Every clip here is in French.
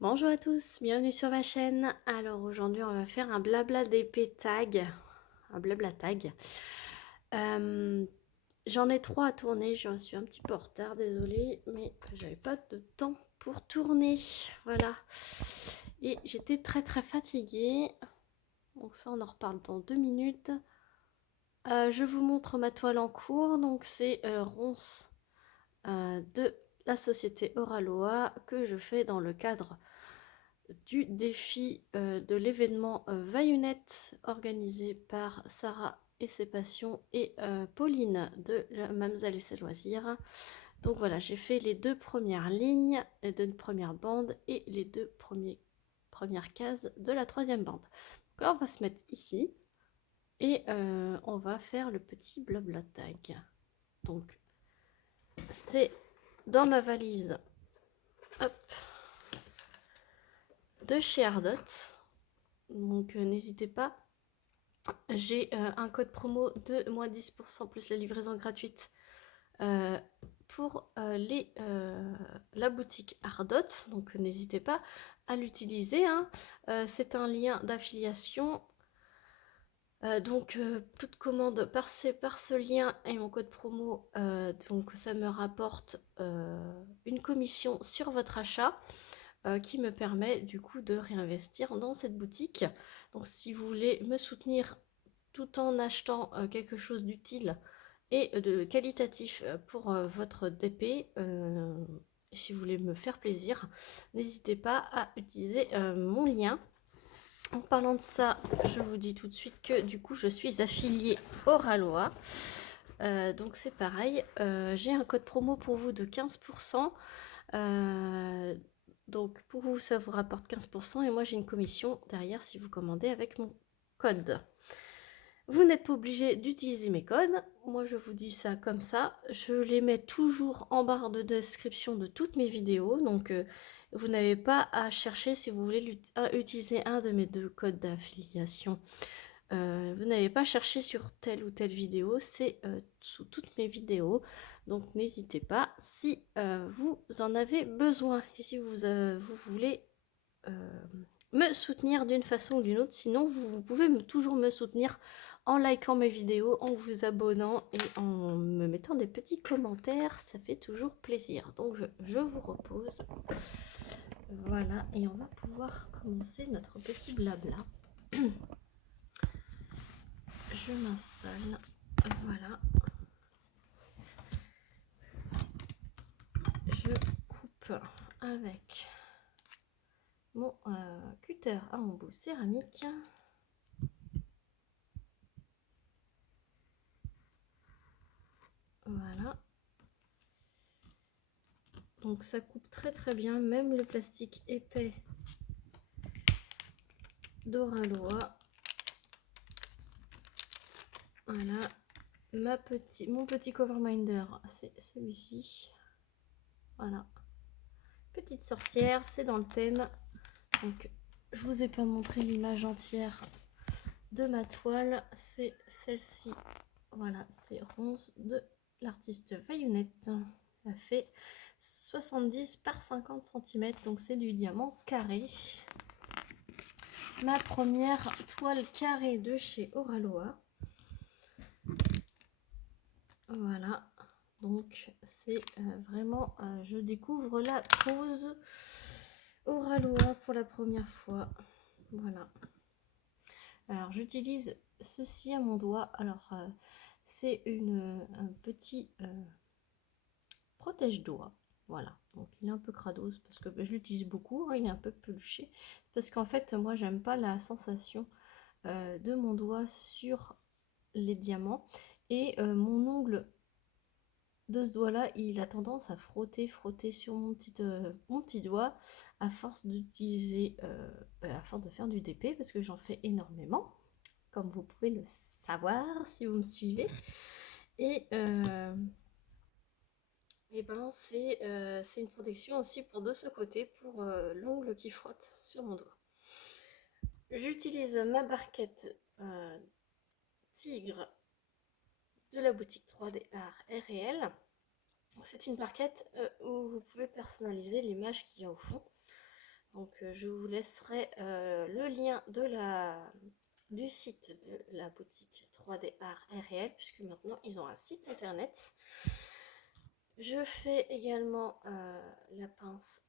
Bonjour à tous, bienvenue sur ma chaîne. Alors aujourd'hui on va faire un blabla d'épée tag, un blabla tag. J'en ai 3 à tourner, je suis un petit peu en retard, désolée, mais j'avais pas de temps pour tourner, voilà. Et j'étais très fatiguée, donc ça on en reparle dans 2 minutes. Je vous montre ma toile en cours, donc c'est Ronce de la société Oraloa que je fais dans le cadre du défi de l'événement Vaillunette organisé par Sarah et ses passions et Pauline de Mademoiselle et ses loisirs. Donc voilà, j'ai fait les 2 premières lignes, les 2 premières bandes et les 2 premières cases de la 3e bande. Donc là on va se mettre ici et on va faire le petit blabla tag. Donc c'est dans ma valise, hop, de chez Ardot. Donc n'hésitez pas. J'ai un code promo de moins 10% plus la livraison gratuite pour la boutique Ardot. Donc n'hésitez pas à l'utiliser. Hein. C'est un lien d'affiliation. Donc toute commande par ce lien et mon code promo, donc ça me rapporte une commission sur votre achat. Qui me permet du coup de réinvestir dans cette boutique. Donc si vous voulez me soutenir tout en achetant quelque chose d'utile et de qualitatif pour votre DP, si vous voulez me faire plaisir, n'hésitez pas à utiliser mon lien. En parlant de ça, je vous dis tout de suite que du coup je suis affiliée Oraloa. Donc c'est pareil, j'ai un code promo pour vous de 15%. Donc pour vous, ça vous rapporte 15% et moi j'ai une commission derrière si vous commandez avec mon code. Vous n'êtes pas obligé d'utiliser mes codes, moi je vous dis ça comme ça. Je les mets toujours en barre de description de toutes mes vidéos, donc vous n'avez pas à chercher si vous voulez utiliser un de mes 2 codes d'affiliation. Vous n'avez pas cherché sur telle ou telle vidéo, c'est sous toutes mes vidéos. Donc n'hésitez pas si vous en avez besoin et si vous voulez me soutenir d'une façon ou d'une autre. Sinon, vous pouvez toujours me soutenir en likant mes vidéos, en vous abonnant et en me mettant des petits commentaires. Ça fait toujours plaisir. Donc je vous repose. Voilà, et on va pouvoir commencer notre petit blabla. Je m'installe, voilà, je coupe avec mon cutter à embout céramique. Voilà. Donc ça coupe très bien, même le plastique épais d'Oraloa. Voilà. Mon petit cover minder, c'est celui-ci. Voilà. Petite sorcière, c'est dans le thème. Donc je vous ai pas montré l'image entière de ma toile, c'est celle-ci. Voilà, c'est Ronce de l'artiste Vaillunette. Elle fait 70 par 50 cm, donc c'est du diamant carré. Ma première toile carrée de chez Oraloa. Voilà, donc c'est vraiment, je découvre la pose Oraloa pour la première fois. Voilà. Alors j'utilise ceci à mon doigt. Alors c'est un petit protège-doigt. Voilà, donc il est un peu crados parce que je l'utilise beaucoup, hein, il est un peu peluché. Parce qu'en fait, moi j'aime pas la sensation de mon doigt sur les diamants. Et mon ongle de ce doigt là, il a tendance à frotter sur mon petit doigt à force d'utiliser, à force de faire du DP, parce que j'en fais énormément, comme vous pouvez le savoir si vous me suivez. Et ben c'est une protection aussi pour de ce côté, pour l'ongle qui frotte sur mon doigt. J'utilise ma barquette tigre de la boutique 3D Art C'est une barquette où vous pouvez personnaliser l'image qu'il y a au fond. Donc je vous laisserai le lien du site de la boutique 3D Art et Réel, puisque maintenant ils ont un site internet. Je fais également la pince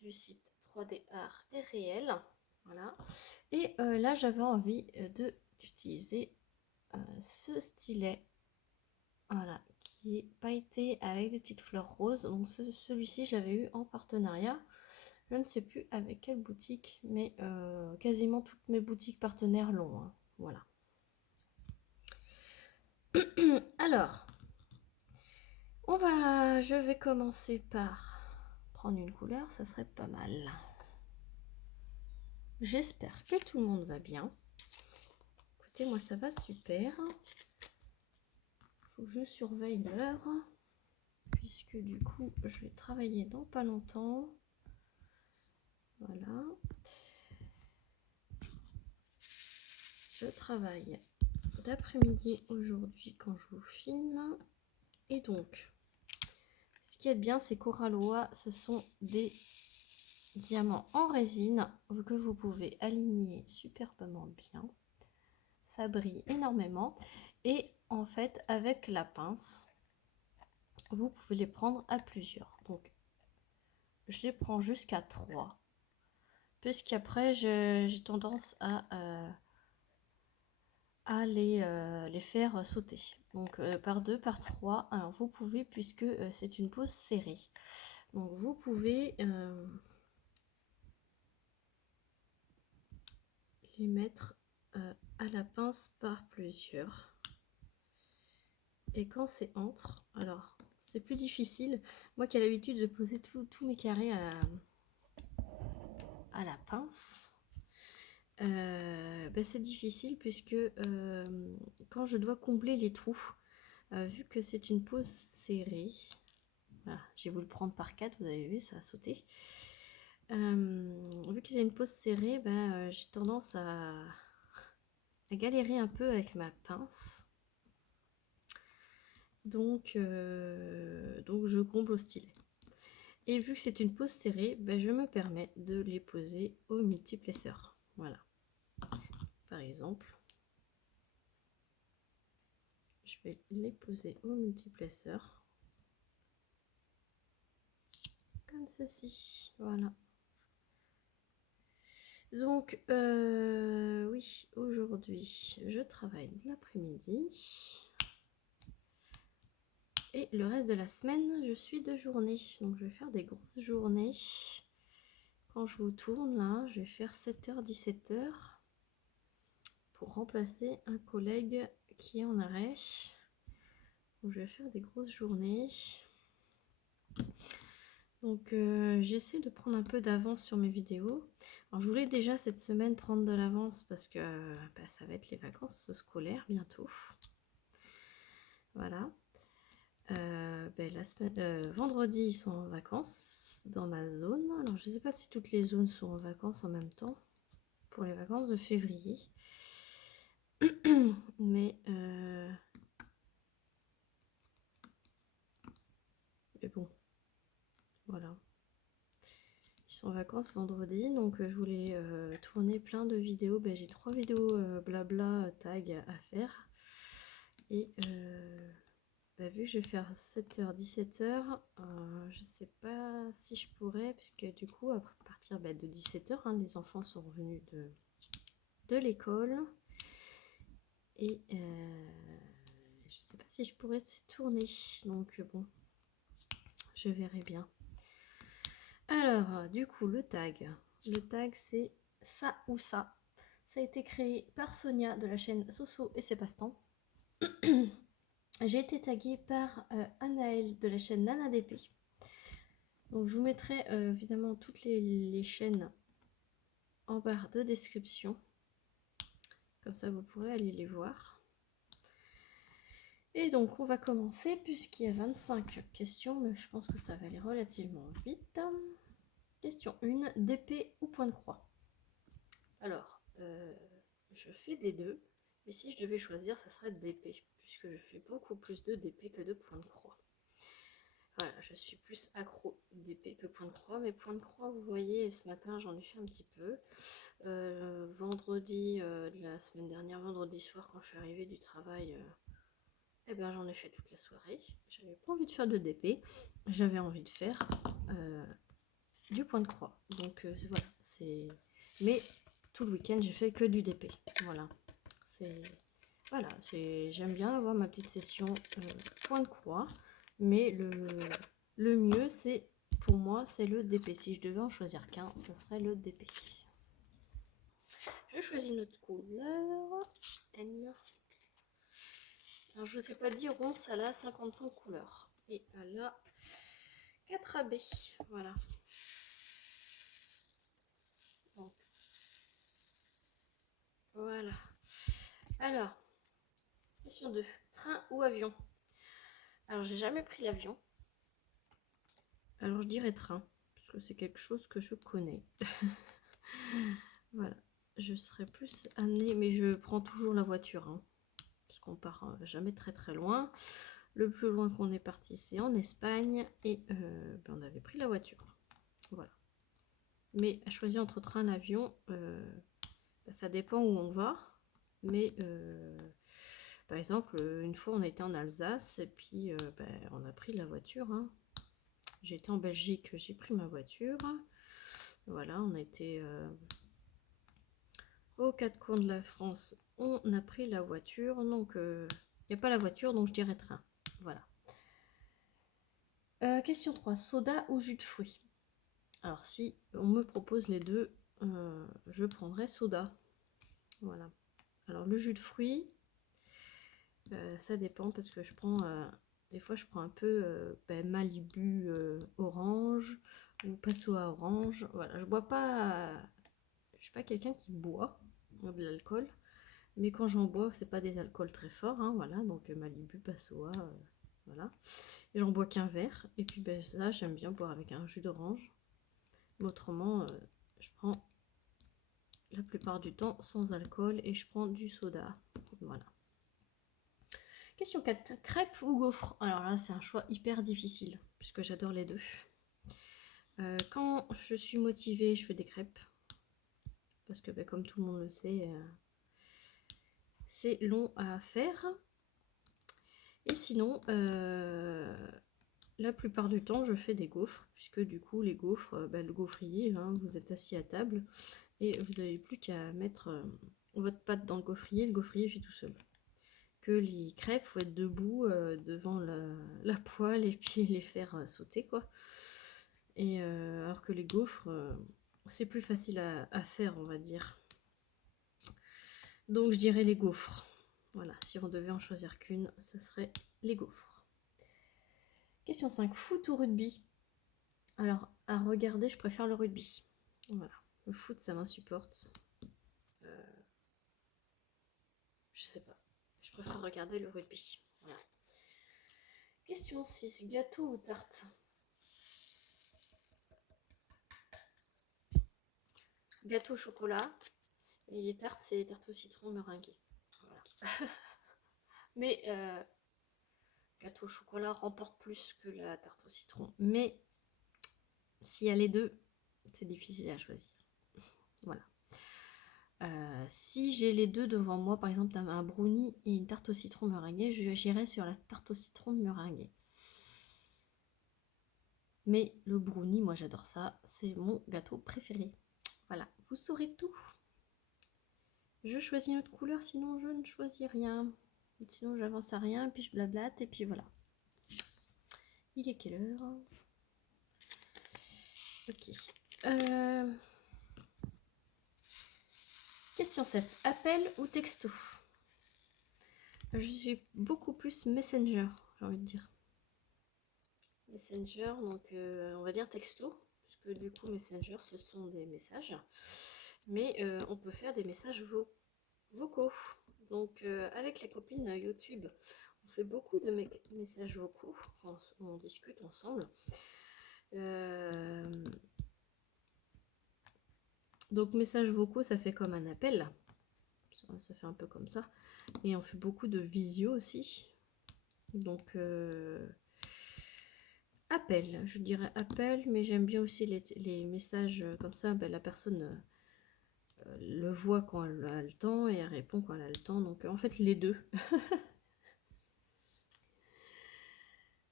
du site 3D Art et Réel. Voilà. Et là j'avais envie d'utiliser ce stylet. Voilà, qui est pailleté avec des petites fleurs roses. Donc celui-ci j'avais eu en partenariat. Je ne sais plus avec quelle boutique, mais quasiment toutes mes boutiques partenaires l'ont. Hein. Voilà. Alors, je vais commencer par prendre une couleur, ça serait pas mal. J'espère que tout le monde va bien. Écoutez, moi ça va super. Faut que je surveille l'heure, puisque du coup je vais travailler dans pas longtemps. Voilà. Je travaille d'après-midi aujourd'hui quand je vous filme. Et donc, ce qui est bien, c'est qu'Oralois, ce sont des diamants en résine que vous pouvez aligner superbement bien. Ça brille énormément. Et en fait, avec la pince, vous pouvez les prendre à plusieurs. Donc, je les prends jusqu'à 3. Puisqu'après, j'ai tendance à les faire sauter. Donc par 2, par 3. Alors vous pouvez, puisque c'est une pose serrée. Donc vous pouvez les mettre à la pince par plusieurs. Et quand c'est entre, alors c'est plus difficile. Moi qui ai l'habitude de poser tous mes carrés à la pince, ben c'est difficile puisque quand je dois combler les trous, vu que c'est une pose serrée, voilà, j'ai voulu le prendre par 4, vous avez vu, ça a sauté. Vu que c'est une pose serrée, ben, j'ai tendance à galérer un peu avec ma pince. Donc je comble au stylet. Et vu que c'est une pose serrée, ben, je me permets de les poser au multiplesseur. Voilà. Par exemple, je vais les poser au multiplesseur. Comme ceci. Voilà. Donc, oui, aujourd'hui, je travaille de l'après-midi. Et le reste de la semaine, je suis de journée. Donc, je vais faire des grosses journées. Quand je vous tourne, là, je vais faire 7h, 17h pour remplacer un collègue qui est en arrêt. Donc, je vais faire des grosses journées. Donc, j'essaie de prendre un peu d'avance sur mes vidéos. Alors, je voulais déjà cette semaine prendre de l'avance parce que ça va être les vacances scolaires bientôt. Voilà. Vendredi, ils sont en vacances dans ma zone. Alors, je ne sais pas si toutes les zones sont en vacances en même temps pour les vacances de février. Mais bon, voilà. Ils sont en vacances vendredi, donc je voulais tourner plein de vidéos. J'ai 3 vidéos blabla tag à faire. Et vu que je vais faire 7h, 17h, je sais pas si je pourrais, puisque du coup, à partir de 17h, hein, les enfants sont revenus de l'école. Et je sais pas si je pourrais tourner. Donc bon, je verrai bien. Alors, du coup, le tag c'est ça ou ça. Ça a été créé par Sonia de la chaîne Soso et ses passe-temps. J'ai été taguée par Anaël de la chaîne Nana DP. Donc, je vous mettrai évidemment toutes les chaînes en barre de description. Comme ça, vous pourrez aller les voir. Et donc, on va commencer puisqu'il y a 25 questions, mais je pense que ça va aller relativement vite. Question 1, d'épée ou point de croix? Alors, je fais des deux, mais si je devais choisir, ça serait d'épée, puisque je fais beaucoup plus de d'épée que de point de croix. Voilà, je suis plus accro d'épée que point de croix. Mais point de croix, vous voyez, ce matin, j'en ai fait un petit peu. Vendredi, la semaine dernière, vendredi soir, quand je suis arrivée du travail, eh ben, j'en ai fait toute la soirée. J'avais pas envie de faire de DP. J'avais envie de faire du point de croix. Donc voilà, c'est... Mais tout le week-end, j'ai fait que du DP. Voilà. Voilà, j'aime bien avoir ma petite session point de croix. Mais le mieux, c'est... Pour moi, c'est le DP. Si je devais en choisir qu'un, ça serait le DP. Je choisis notre couleur. N. Alors, je ne vous ai pas dit, ronce, elle a 55 couleurs. Et elle a 4 AB. Voilà. Donc, voilà. Alors, question 2. Train ou avion? Alors, j'ai jamais pris l'avion. Alors, je dirais train. Parce que c'est quelque chose que je connais. Voilà. Je serais plus amenée, mais je prends toujours la voiture. Hein, parce qu'on part jamais très très loin. Le plus loin qu'on est parti, c'est en Espagne. Et ben, on avait pris la voiture. Voilà. Mais à choisir entre train et avion, ben, ça dépend où on va. Mais par exemple, une fois on était en Alsace et puis ben, on a pris la voiture. Hein. J'étais en Belgique, j'ai pris ma voiture. Voilà, on était aux quatre coins de la France. On a pris la voiture. Donc, il n'y a pas la voiture, donc je dirais train. Voilà. Question 3. Soda ou jus de fruits? Alors, si on me propose les deux, je prendrais soda. Voilà. Alors, le jus de fruits, ça dépend parce que je prends... des fois, je prends un peu ben, Malibu orange ou Passoa orange. Voilà, je bois pas... je suis pas quelqu'un qui boit de l'alcool. Mais quand j'en bois, c'est pas des alcools très forts. Hein, voilà, donc Malibu, Passoa, voilà. Et j'en bois qu'un verre. Et puis ben, ça, j'aime bien boire avec un jus d'orange. Mais autrement, je prends la plupart du temps sans alcool et je prends du soda. Voilà. Question 4. Crêpes ou gaufres? Alors là, c'est un choix hyper difficile puisque j'adore les deux. Quand je suis motivée, je fais des crêpes. Parce que ben, comme tout le monde le sait, c'est long à faire. Et sinon, la plupart du temps, je fais des gaufres. Puisque du coup, les gaufres, ben, le gaufrier, hein, vous êtes assis à table. Et vous n'avez plus qu'à mettre votre pâte dans le gaufrier fait tout seul. Que les crêpes, il faut être debout devant la poêle et puis les faire sauter, quoi. Et alors que les gaufres, c'est plus facile à faire, on va dire. Donc je dirais les gaufres. Voilà, si on devait en choisir qu'une, ce serait les gaufres. Question 5. Foot ou rugby? Alors, à regarder, je préfère le rugby. Voilà. Le foot, ça m'insupporte. Je sais pas. Je préfère regarder le rugby. Voilà. Question 6. Gâteau ou tarte? Gâteau au chocolat. Et les tartes, c'est les tartes au citron meringuées. Voilà. Mais gâteau au chocolat remporte plus que la tarte au citron. Mais s'il y a les deux, c'est difficile à choisir. Voilà. Si j'ai les deux devant moi, par exemple, un brownie et une tarte au citron meringuée, j'irai sur la tarte au citron meringuée. Mais le brownie, moi j'adore ça, c'est mon gâteau préféré. Voilà, vous saurez tout. Je choisis une autre couleur, sinon je ne choisis rien. Sinon j'avance à rien, puis je blablate, et puis voilà. Il est quelle heure? Ok. Question 7. Appel ou texto? Je suis beaucoup plus Messenger, j'ai envie de dire. Messenger, donc on va dire texto, puisque du coup Messenger ce sont des messages. Mais on peut faire des messages vocaux. Donc avec les copines YouTube, on fait beaucoup de messages vocaux, on discute ensemble. Donc messages vocaux, ça fait comme un appel, ça fait un peu comme ça. Et on fait beaucoup de visio aussi. Donc appel, je dirais appel, mais j'aime bien aussi les messages comme ça, ben, la personne le voit quand elle a le temps et elle répond quand elle a le temps, donc en fait les deux.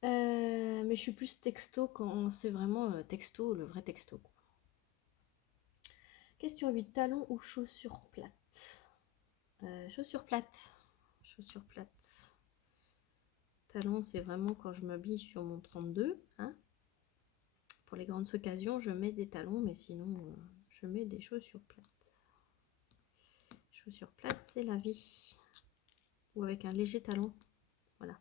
Mais je suis plus texto quand c'est vraiment texto, le vrai texto, quoi. Question 8, talons ou chaussures plates? Chaussures plates. Chaussures plates. Talons, c'est vraiment quand je m'habille sur mon 32. Hein. Pour les grandes occasions, je mets des talons, mais sinon, je mets des chaussures plates. Chaussures plates, c'est la vie. Ou avec un léger talon. Voilà.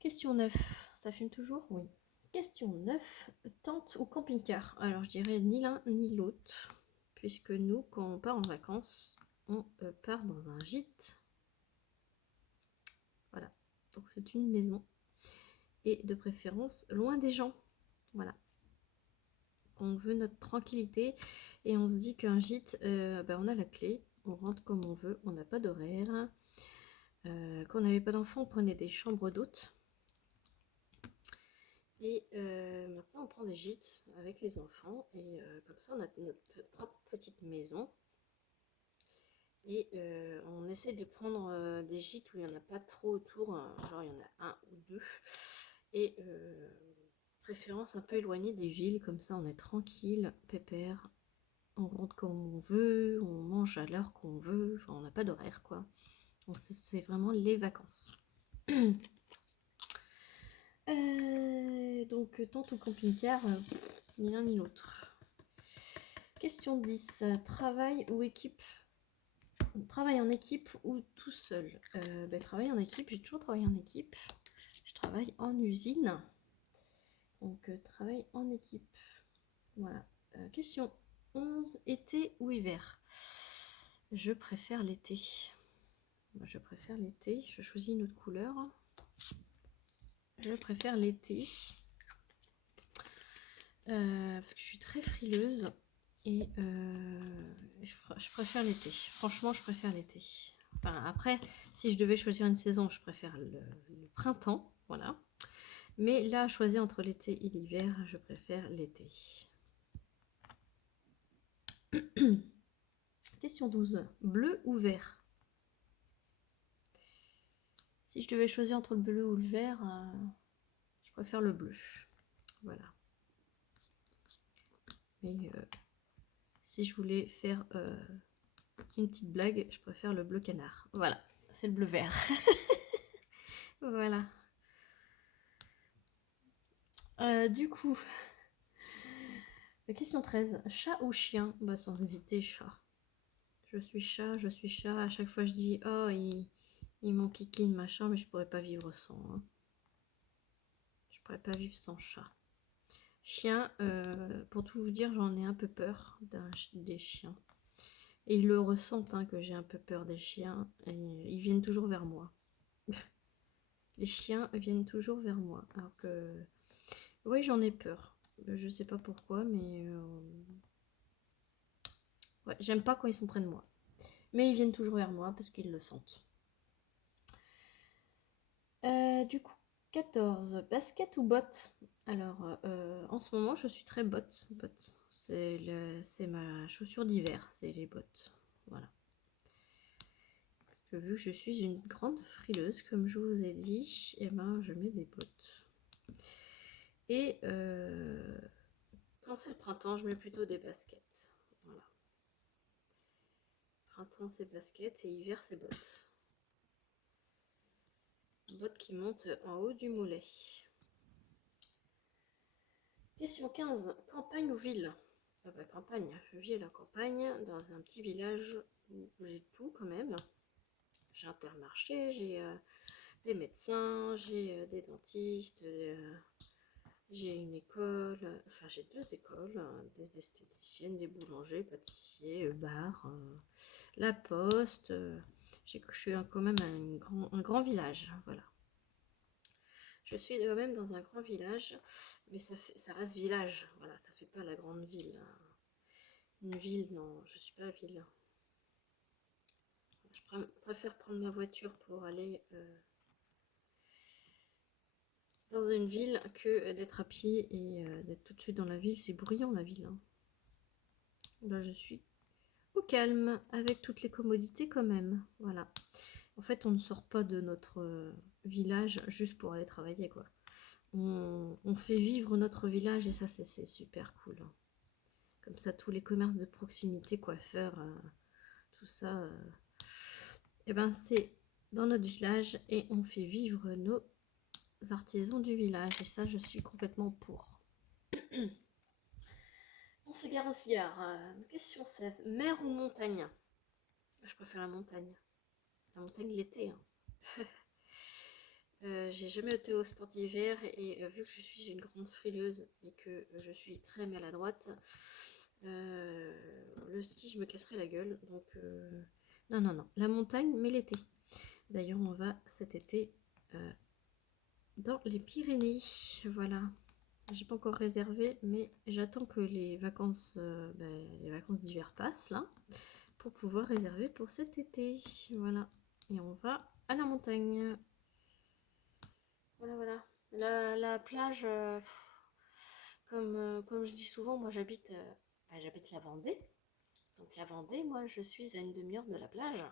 Question 9. Ça fume toujours? Oui. Question 9. Tente ou camping-car? Alors, je dirais ni l'un ni l'autre. Puisque nous, quand on part en vacances, on part dans un gîte. Voilà. Donc, c'est une maison. Et de préférence, loin des gens. Voilà. On veut notre tranquillité. Et on se dit qu'un gîte, ben, on a la clé. On rentre comme on veut. On n'a pas d'horaire. Quand on n'avait pas d'enfants, on prenait des chambres d'hôtes. Et maintenant, on prend des gîtes avec les enfants. Et comme ça, on a notre propre petite maison. Et on essaie de prendre des gîtes où il n'y en a pas trop autour. Genre, il y en a un ou deux. Et préférence un peu éloignée des villes. Comme ça, on est tranquille, pépère. On rentre comme on veut. On mange à l'heure qu'on veut. Enfin, on n'a pas d'horaire, quoi. Donc, c'est vraiment les vacances. Donc, tente ou camping-car, ni l'un ni l'autre. Question 10. Travail ou équipe? Travail en équipe ou tout seul? Travail en équipe, j'ai toujours travaillé en équipe. Je travaille en usine. Donc, travail en équipe. Voilà. Question 11. Été ou hiver? Je préfère l'été. Moi, je préfère l'été. Je choisis une autre couleur. Je préfère l'été. Parce que je suis très frileuse. Et je préfère l'été. Franchement, je préfère l'été. Enfin, après, si je devais choisir une saison, je préfère le printemps. Voilà. Mais là, choisir entre l'été et l'hiver, je préfère l'été. Question 12. Bleu ou vert? Si je devais choisir entre le bleu ou le vert, je préfère le bleu. Voilà. Mais si je voulais faire une petite blague, je préfère le bleu canard. Voilà, c'est le bleu vert. Voilà. Du coup, la question 13. Chat ou chien? Bah, sans hésiter, chat. Je suis chat, je suis chat. À chaque fois, je dis, oh, il m'enquiquine, machin, mais je pourrais pas vivre sans. Hein. Je pourrais pas vivre sans chat. Chien, pour tout vous dire, j'en ai un peu peur des chiens. Et ils le ressentent, hein, que j'ai un peu peur des chiens. Et ils viennent toujours vers moi. Les chiens viennent toujours vers moi. Alors que, oui, j'en ai peur. Je sais pas pourquoi, mais ouais, j'aime pas quand ils sont près de moi. Mais ils viennent toujours vers moi parce qu'ils le sentent. Du coup, 14. Basket ou bottes? Alors, en ce moment, je suis très bottes. C'est ma chaussure d'hiver, c'est les bottes. Voilà. Vu que je suis une grande frileuse, comme je vous ai dit, et ben, je mets des bottes. Et quand c'est le printemps, je mets plutôt des baskets. Voilà. Printemps, c'est baskets et hiver, c'est bottes. Bottes qui montent en haut du mollet. Question 15. Campagne ou ville? Ah bah, campagne. Je vis à la campagne, dans un petit village où j'ai tout quand même. J'ai Intermarché, j'ai des médecins, j'ai des dentistes, j'ai une école, enfin j'ai deux écoles, des esthéticiennes, des boulangers, pâtissiers, bars, la poste. Je suis quand même un grand village, voilà. Je suis quand même dans un grand village, mais ça reste village, voilà, ça fait pas la grande ville. Hein. Une ville, non, je suis pas ville. Je préfère prendre ma voiture pour aller dans une ville que d'être à pied et d'être tout de suite dans la ville. C'est bruyant la ville, hein. Là, je suis au calme avec toutes les commodités quand même. Voilà. En fait, on ne sort pas de notre village juste pour aller travailler, quoi. On fait vivre notre village et ça, c'est super cool, hein. Comme ça, tous les commerces de proximité, coiffeurs, tout ça, et ben c'est dans notre village et on fait vivre nos artisans du village. Et ça, je suis complètement pour. On s'égare, on s'égare. Question 16. Mer ou montagne? Je préfère la montagne. La montagne l'été, hein. J'ai jamais été au sport d'hiver et vu que je suis une grande frileuse et que je suis très maladroite, le ski je me casserai la gueule. Donc non, non, non. La montagne, mais l'été. D'ailleurs, on va cet été dans les Pyrénées. Voilà. J'ai pas encore réservé, mais j'attends que les vacances d'hiver passent là pour pouvoir réserver pour cet été. Voilà. Et on va à la montagne. Voilà, voilà. La plage, comme je dis souvent, moi j'habite la Vendée. Donc la Vendée, moi je suis à une demi-heure de la plage.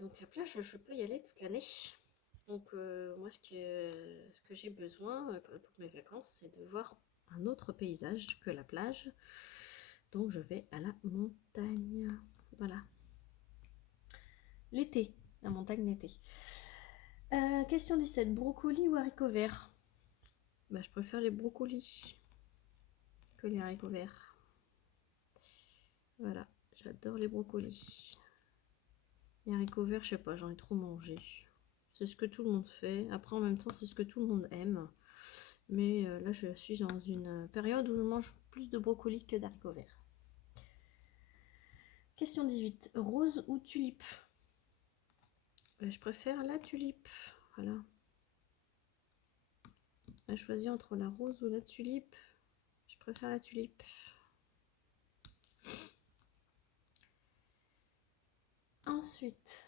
Donc la plage, je peux y aller toute l'année. Donc moi ce que j'ai besoin pour mes vacances, c'est de voir un autre paysage que la plage. Donc je vais à la montagne. Voilà. L'été, la montagne l'été. Question 17. Brocoli ou haricots verts? Bah, je préfère les brocolis que les haricots verts. Voilà, j'adore les brocolis. Les haricots verts, je sais pas, j'en ai trop mangé. C'est ce que tout le monde fait. Après, en même temps, c'est ce que tout le monde aime. Mais là, je suis dans une période où je mange plus de brocolis que d'haricots verts. Question 18. Rose ou tulipe? Bah, je préfère la tulipe. Voilà. On a choisi entre la rose ou la tulipe. Je préfère la tulipe. Ensuite,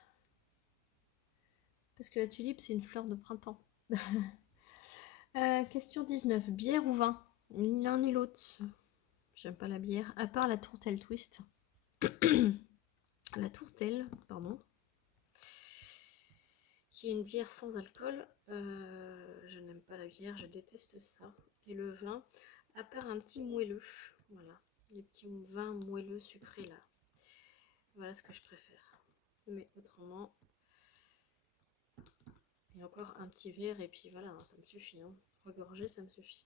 parce que la tulipe, c'est une fleur de printemps. Question 19. Bière ou vin? Ni l'un ni l'autre. J'aime pas la bière, à part la tourtelle twist. La tourtelle, pardon. Qui est une bière sans alcool. Je n'aime pas la bière, je déteste ça. Et le vin, à part un petit moelleux. Voilà, les petits vins moelleux sucrés là. Voilà ce que je préfère. Mais autrement, et encore un petit verre et puis voilà, hein, ça me suffit. Hein. 3 gorgées, ça me suffit.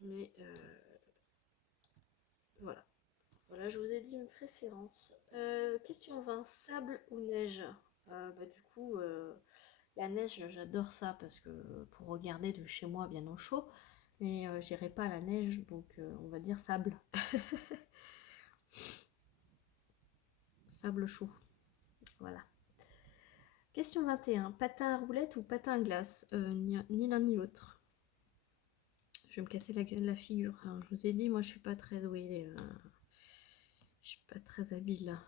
Mais voilà. Voilà, je vous ai dit une préférence. Question 20, sable ou neige? Du coup, la neige, j'adore ça parce que pour regarder de chez moi bien au chaud, mais j'irai pas à la neige, donc on va dire sable. Sable chaud. Voilà. Question 21, patin à roulette ou patin à glace? Ni l'un ni l'autre. Je vais me casser la figure. Hein. Je vous ai dit, moi je suis pas très douée. Je suis pas très habile.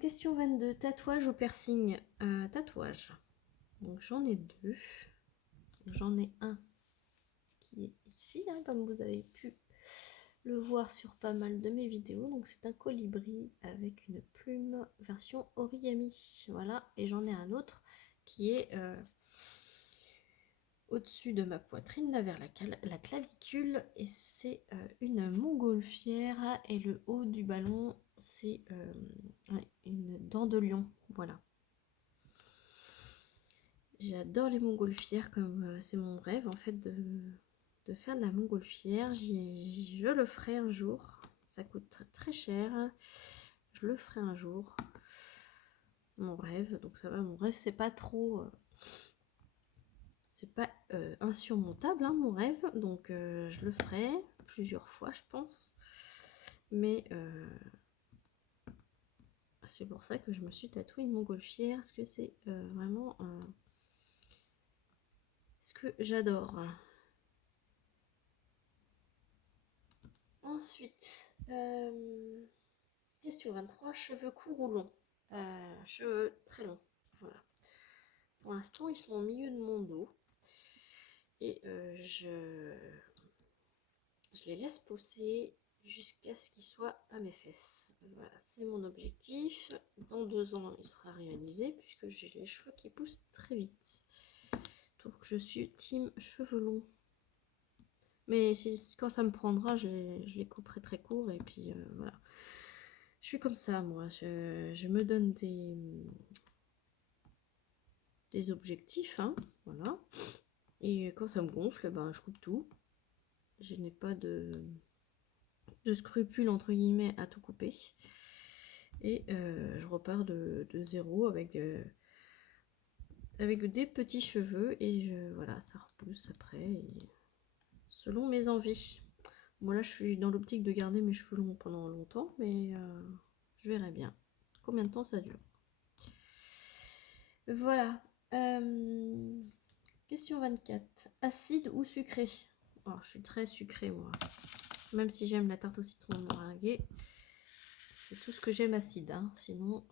Question 22. Tatouage ou piercing? Tatouage. Donc j'en ai 2. J'en ai un qui est ici, hein, comme vous avez pu le voir sur pas mal de mes vidéos. Donc c'est un colibri avec une plume version origami. Voilà. Et j'en ai un autre qui est au-dessus de ma poitrine, là vers la clavicule. Et c'est une montgolfière. Et le haut du ballon, c'est une dent de lion. Voilà. J'adore les montgolfières, comme c'est mon rêve en fait de faire de la montgolfière. Je le ferai un jour. Ça coûte très cher. Je le ferai un jour. Mon rêve, donc ça va. Mon rêve, c'est pas trop. C'est pas insurmontable, hein, mon rêve. Donc je le ferai plusieurs fois, je pense. Mais c'est pour ça que je me suis tatouée une montgolfière. Parce que c'est vraiment ce que j'adore. Ensuite, question 23, cheveux courts ou longs? Cheveux très longs, voilà. Pour l'instant, ils sont au milieu de mon dos. Et je les laisse pousser jusqu'à ce qu'ils soient à mes fesses. Voilà, c'est mon objectif. Dans 2 ans, il sera réalisé puisque j'ai les cheveux qui poussent très vite. Donc je suis team cheveux longs. Mais quand ça me prendra, je les couperai très court et puis voilà. Je suis comme ça, moi. Je me donne des objectifs, hein, voilà. Et quand ça me gonfle, ben, je coupe tout. Je n'ai pas de scrupules, entre guillemets, à tout couper. Et je repars de zéro avec des petits cheveux. Et voilà, ça repousse après, et selon mes envies. Moi, là, je suis dans l'optique de garder mes cheveux longs pendant longtemps, mais je verrai bien combien de temps ça dure. Voilà. Question 24. Acide ou sucré? Oh, je suis très sucrée, moi. Même si j'aime la tarte au citron meringuée, c'est tout ce que j'aime acide. Hein. Sinon,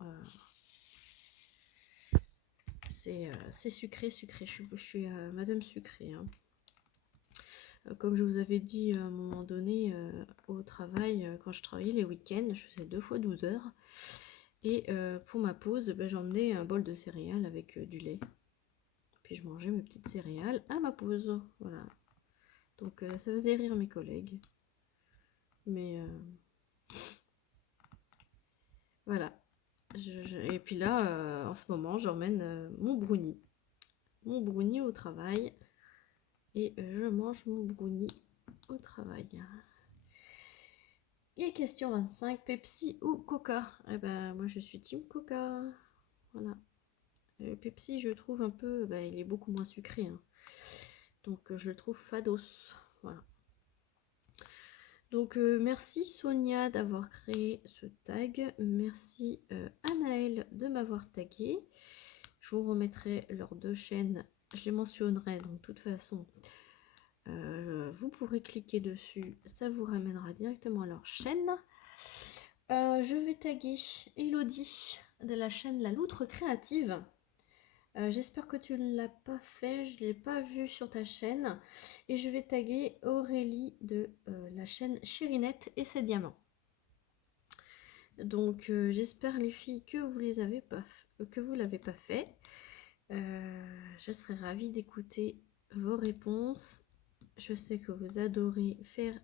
c'est sucré, sucré. Je suis madame sucrée. Hein. Comme je vous avais dit à un moment donné, au travail, quand je travaillais les week-ends, je faisais 2 fois 12 heures. Et pour ma pause, ben, j'emmenais un bol de céréales avec du lait. Puis je mangeais mes petites céréales à ma pause. Voilà. Donc ça faisait rire mes collègues. Mais voilà. Et puis là, en ce moment, j'emmène mon brownie. Mon brownie au travail. Et je mange mon brownie au travail. Et question 25, Pepsi ou Coca? Eh ben, moi je suis team Coca. Voilà. Pepsi, je trouve un peu, ben, il est beaucoup moins sucré. Hein. Donc je le trouve fados. Voilà. Donc merci Sonia d'avoir créé ce tag. Merci Anaël de m'avoir tagué. Je vous remettrai leurs 2 chaînes. Je les mentionnerai donc de toute façon. Vous pourrez cliquer dessus. Ça vous ramènera directement à leur chaîne. Je vais taguer Elodie de la chaîne La Loutre Créative. J'espère que tu ne l'as pas fait, je ne l'ai pas vu sur ta chaîne. Et je vais taguer Aurélie de la chaîne Chérinette et ses diamants. Donc j'espère les filles que vous l'avez pas fait. Je serais ravie d'écouter vos réponses. Je sais que vous adorez faire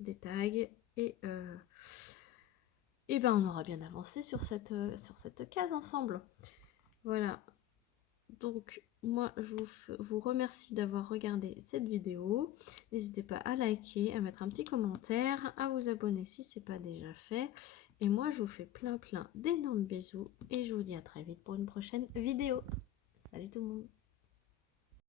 des tags et ben on aura bien avancé sur cette case ensemble. Voilà. Donc moi je vous remercie d'avoir regardé cette vidéo. N'hésitez pas à liker, à mettre un petit commentaire, à vous abonner si ce n'est pas déjà fait. Et moi je vous fais plein d'énormes bisous et je vous dis à très vite pour une prochaine vidéo. Salut tout le monde.